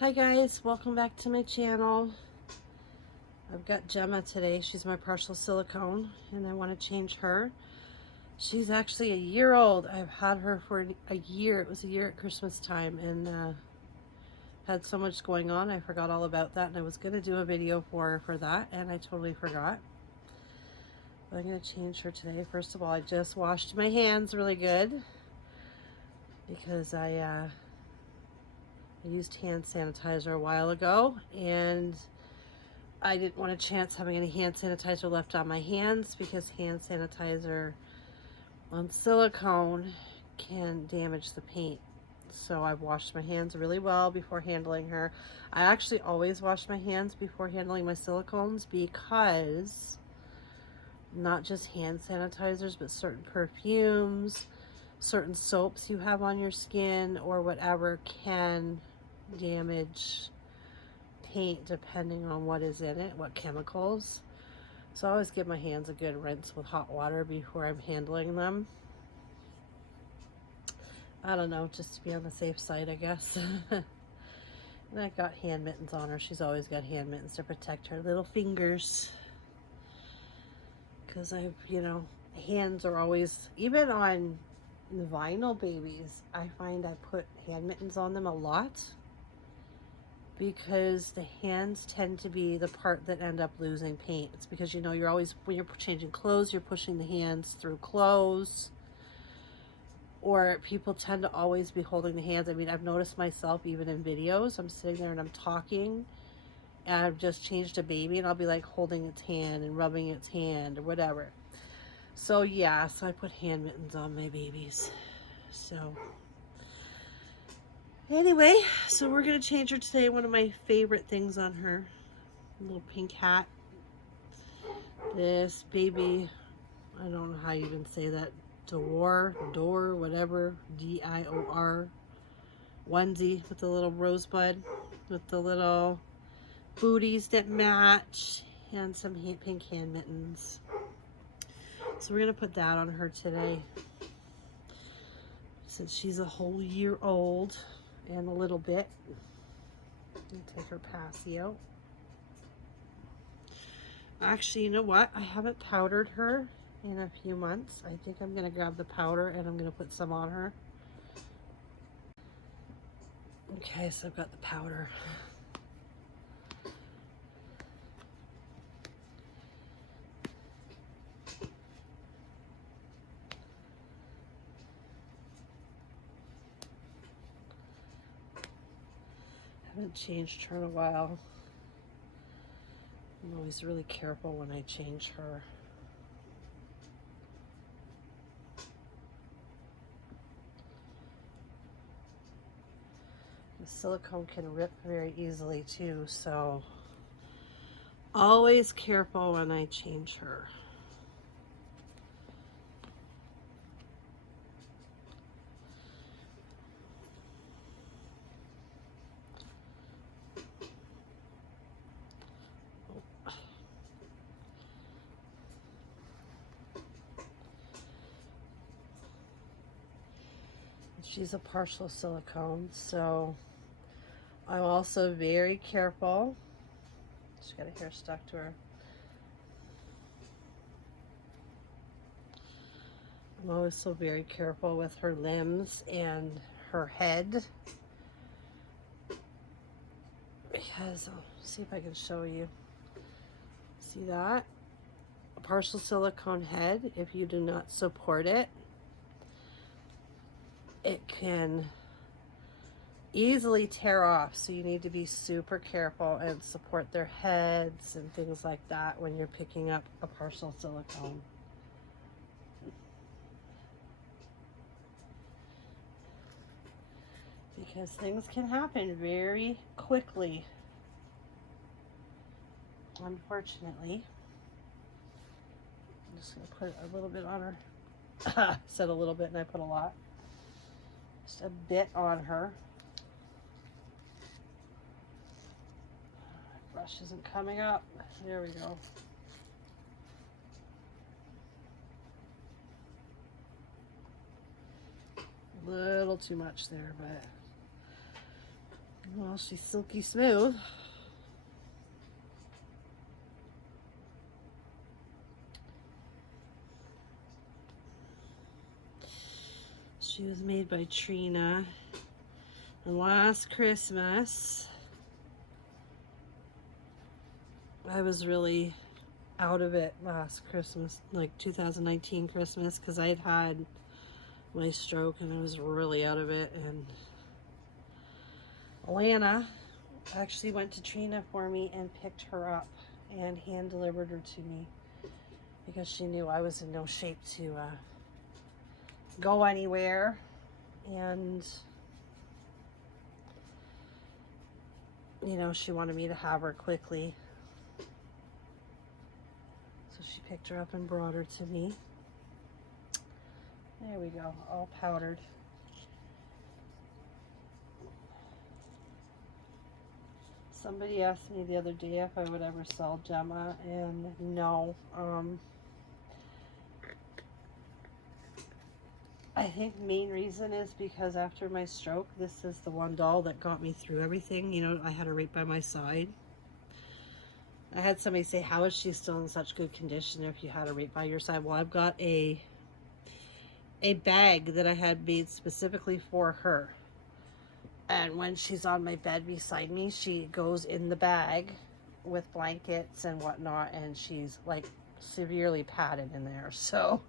Hi guys, welcome back to my channel. I've got Gemma today. She's my partial silicone and I want to change her. She's actually a year old. I've had her for a year. It was a year at Christmas time and had so much going on. I forgot all about that and I was going to do a video for her for that and I totally forgot. But I'm going to change her today. First of all, I just washed my hands really good because I used hand sanitizer a while ago and I didn't want a chance having any hand sanitizer left on my hands because hand sanitizer on silicone can damage the paint. So I've washed my hands really well before handling her. I actually always wash my hands before handling my silicones because not just hand sanitizers, but certain perfumes, certain soaps you have on your skin or whatever can damage paint depending on what is in it, what chemicals. So I always give my hands a good rinse with hot water before I'm handling them. I don't know, just to be on the safe side, I guess. And I got hand mittens on her. She's always got hand mittens to protect her little fingers. Because hands are always, even on vinyl babies, I find I put hand mittens on them a lot because the hands tend to be the part that end up losing paint. It's because you're always, when you're changing clothes, you're pushing the hands through clothes, or people tend to always be holding the hands. I mean, I've noticed myself even in videos, I'm sitting there and I'm talking and I've just changed a baby and I'll be like holding its hand and rubbing its hand or whatever. So yeah, so I put hand mittens on my babies. So anyway, so we're gonna change her today. One of my favorite things on her, a little pink hat. This baby, I don't know how you even say that, Dior, whatever, D-I-O-R, onesie with the little rosebud, with the little booties that match, and some pink hand mittens. So we're gonna put that on her today, since she's a whole year old and a little bit. And take her Passio. Actually, you know what? I haven't powdered her in a few months. I think I'm gonna grab the powder and I'm gonna put some on her. Okay, so I've got the powder. Haven't changed her in a while. I'm always really careful when I change her. The silicone can rip very easily too, so always careful when I change her. She's a partial silicone, so I'm also very careful. She's got a hair stuck to her. I'm always so very careful with her limbs and her head, because I'll see if I can show you. See that? A partial silicone head, if you do not support it, it can easily tear off. So you need to be super careful and support their heads and things like that when you're picking up a partial silicone. Because things can happen very quickly, unfortunately. I'm just going to put a little bit on her. I said a little bit and I put a lot. Just a bit on her. Brush isn't coming up. There we go. A little too much there, but Well, she's silky smooth. She was made by Trina. And last Christmas, I was really out of it last Christmas, like 2019 Christmas, because I had had my stroke and I was really out of it. And Alana actually went to Trina for me and picked her up and hand delivered her to me because she knew I was in no shape to go anywhere. And you know, she wanted me to have her quickly, so she picked her up and brought her to me. There we go, all powdered. Somebody asked me the other day if I would ever sell Gemma, and no. I think the main reason is because after my stroke, this is the one doll that got me through everything. You know, I had her right by my side. I had somebody say, how is she still in such good condition if you had her right by your side? Well, I've got a bag that I had made specifically for her. And when she's on my bed beside me, she goes in the bag with blankets and whatnot, and she's like severely padded in there. So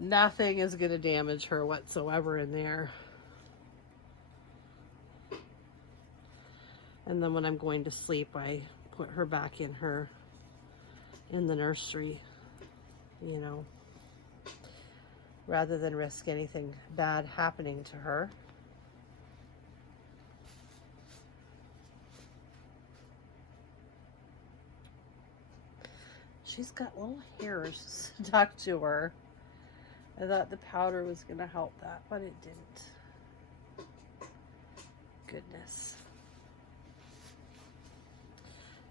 nothing is going to damage her whatsoever in there. And then when I'm going to sleep, I put her back in the nursery, you know, rather than risk anything bad happening to her. She's got little hairs stuck to her. I thought the powder was going to help that, but it didn't. Goodness.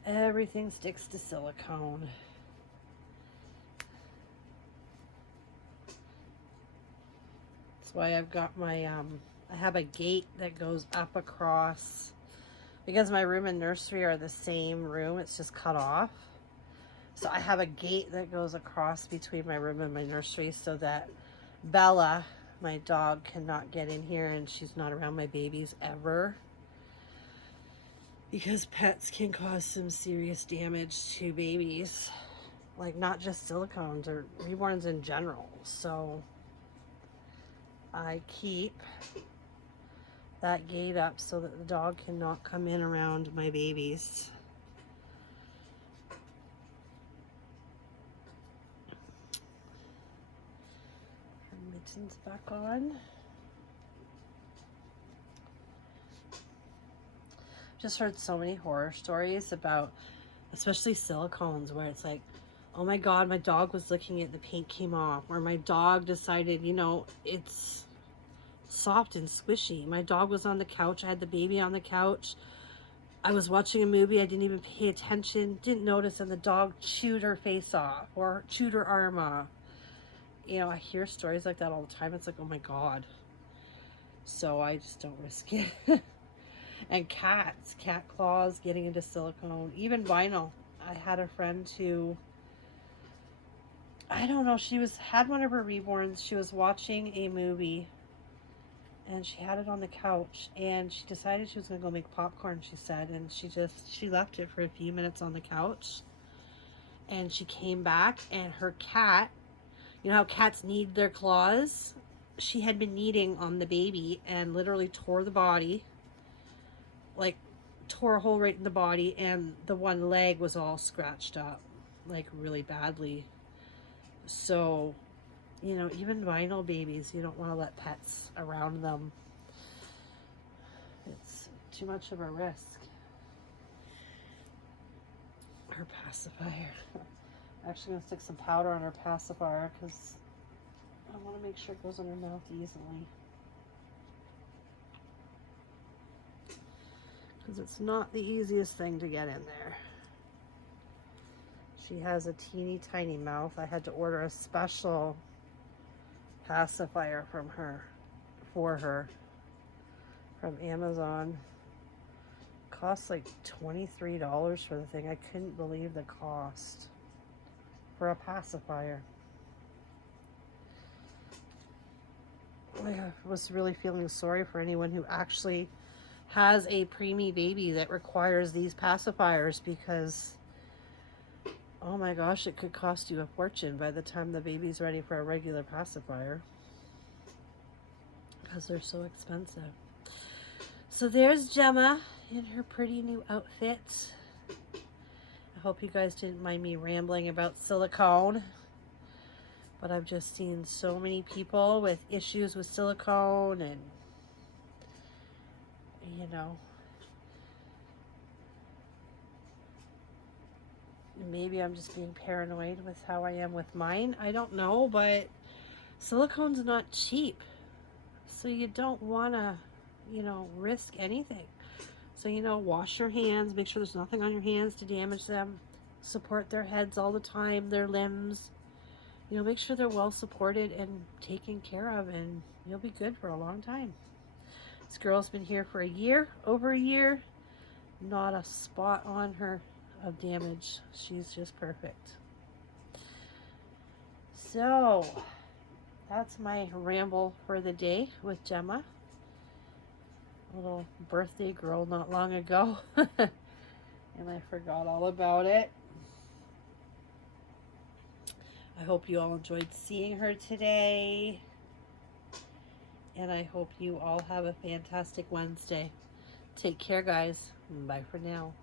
Everything sticks to silicone. That's why I've got my, I have a gate that goes up across, because my room and nursery are the same room, it's just cut off. So I have a gate that goes across between my room and my nursery so that Bella, my dog, cannot get in here and she's not around my babies ever. Because pets can cause some serious damage to babies. Like not just silicones or reborns in general. So I keep that gate up so that the dog cannot come in around my babies. Mittens back on. Just heard so many horror stories about, especially silicones, where it's like, oh my god, my dog was licking it, the paint came off, or my dog decided, you know, it's soft and squishy. My dog was on the couch, I had the baby on the couch, I was watching a movie, I didn't even pay attention, didn't notice, and the dog chewed her face off or chewed her arm off. You know, I hear stories like that all the time. It's like, oh my god. So I just don't risk it. And cats, cat claws, getting into silicone, even vinyl. I had a friend who, I don't know, she had one of her reborns. She was watching a movie and she had it on the couch and she decided she was going to go make popcorn, she said, and she left it for a few minutes on the couch and she came back and her cat, you know how cats knead their claws? She had been kneading on the baby and literally tore the body, like tore a hole right in the body, and the one leg was all scratched up, like really badly. So, you know, even vinyl babies, you don't want to let pets around them. It's too much of a risk. Her pacifier. I'm actually going to stick some powder on her pacifier because I want to make sure it goes in her mouth easily. Because it's not the easiest thing to get in there. She has a teeny tiny mouth. I had to order a special pacifier for her from Amazon. cost like $23 for the thing. I couldn't believe the cost for a pacifier. I was really feeling sorry for anyone who actually has a preemie baby that requires these pacifiers, because oh my gosh, it could cost you a fortune by the time the baby's ready for a regular pacifier, because they're so expensive. So there's Gemma in her pretty new outfit. I hope you guys didn't mind me rambling about silicone, but I've just seen so many people with issues with silicone, and you know, maybe I'm just being paranoid with how I am with mine. I don't know, but silicone's not cheap. So you don't want to, you know, risk anything. So, you know, wash your hands. Make sure there's nothing on your hands to damage them. Support their heads all the time, their limbs. You know, make sure they're well supported and taken care of, and you'll be good for a long time. This girl's been here for a year, over a year. Not a spot on her of damage. She's just perfect. So that's my ramble for the day with Gemma, a little birthday girl not long ago. And I forgot all about it. I hope you all enjoyed seeing her today, and I hope you all have a fantastic Wednesday. Take care, guys. Bye for now.